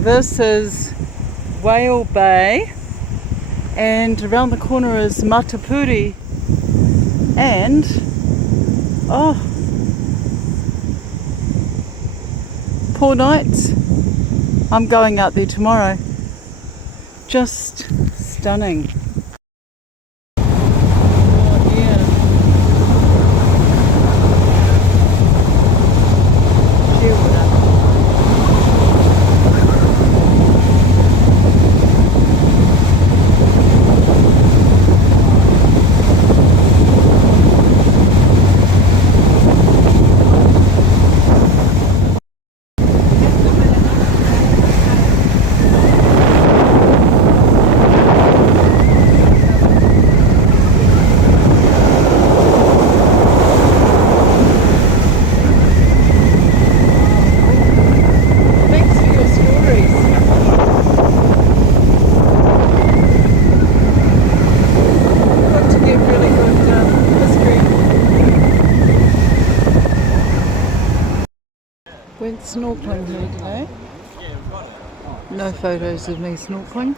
This is Whale Bay, and around the corner is Matapuri, and Poor Nights. I'm going out there tomorrow. Just stunning. Went snorkeling here today. No photos of me snorkeling.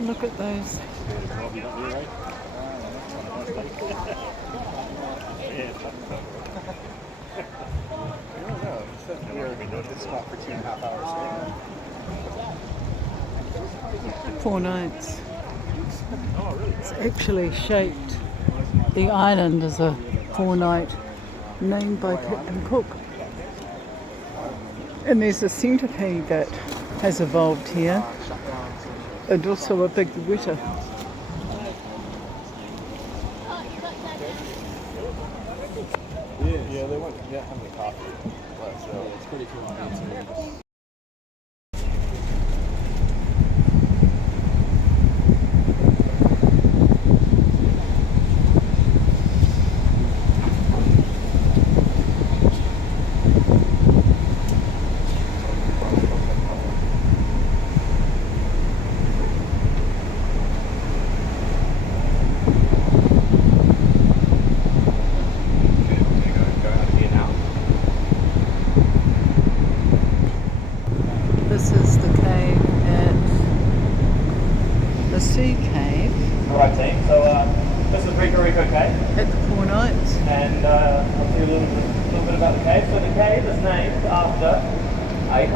Look at those. It's not for 2.5 hours. 4 nights. It's actually shaped the island as a 4-night named by Captain Cook. And there's a centipede that has evolved here, and also a big weta. Yeah, they went having a coffee. So it's pretty cool. This is the cave at the Sea Cave. Alright team, so this is Rico Cave At the 4 nights. and I'll tell you a little bit about the cave. So the cave is named after, you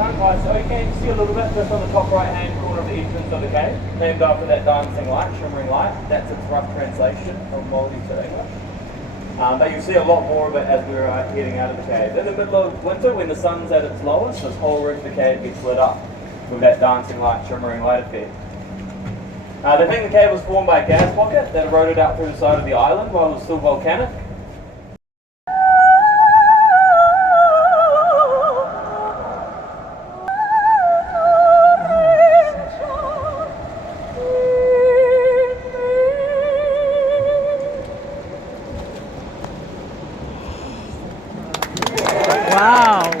can see a little bit just on the top right hand corner of the entrance of the cave, named after that dancing light, shimmering light. That's its rough translation from Māori to English. But you'll see a lot more of it as we're heading out of the cave. In the middle of winter, when the sun's at its lowest, this whole roof of the cave gets lit up with that dancing light, shimmering light effect. They think the cave was formed by a gas pocket that eroded out through the side of the island while it was still volcanic. Wow!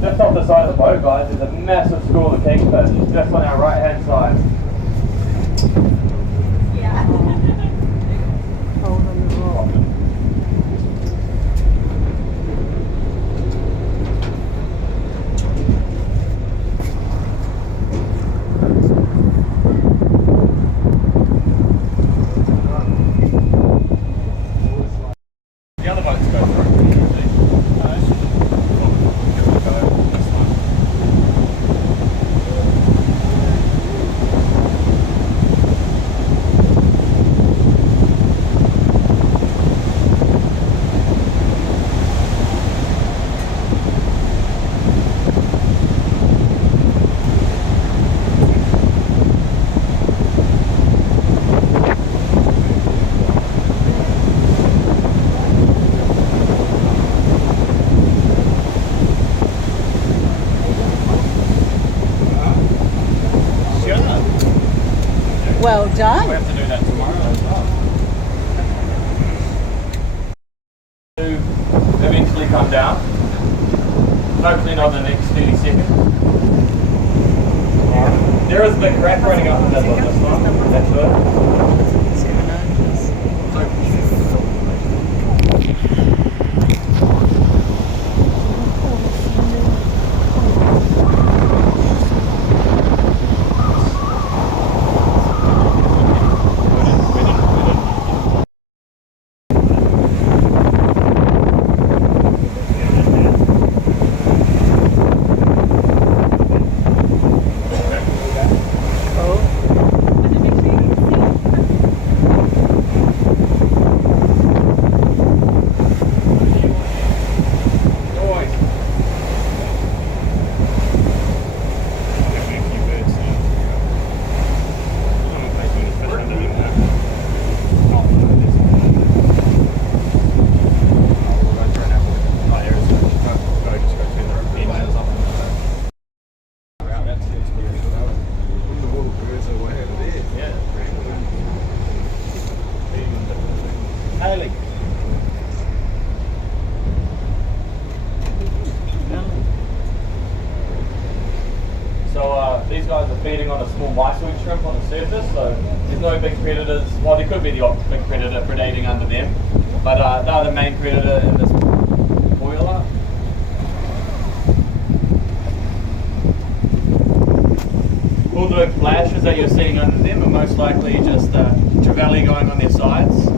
Just off the side of the boat, guys, there's a massive school of kingfish just on our right hand side. Hole in the rock. The other boats go through. Well done. We have to do that tomorrow as well. To eventually come down. Hopefully not the next 30 second. Alright. There is a big crack running up the middle of this one. That's good. 7 inches. These guys are feeding on a small myceloid shrimp on the surface, so there's no big predators. Well, there could be the odd big predator predating under them, but they're the main predator in this boiler. All the big flashes that you're seeing under them are most likely just trevally going on their sides.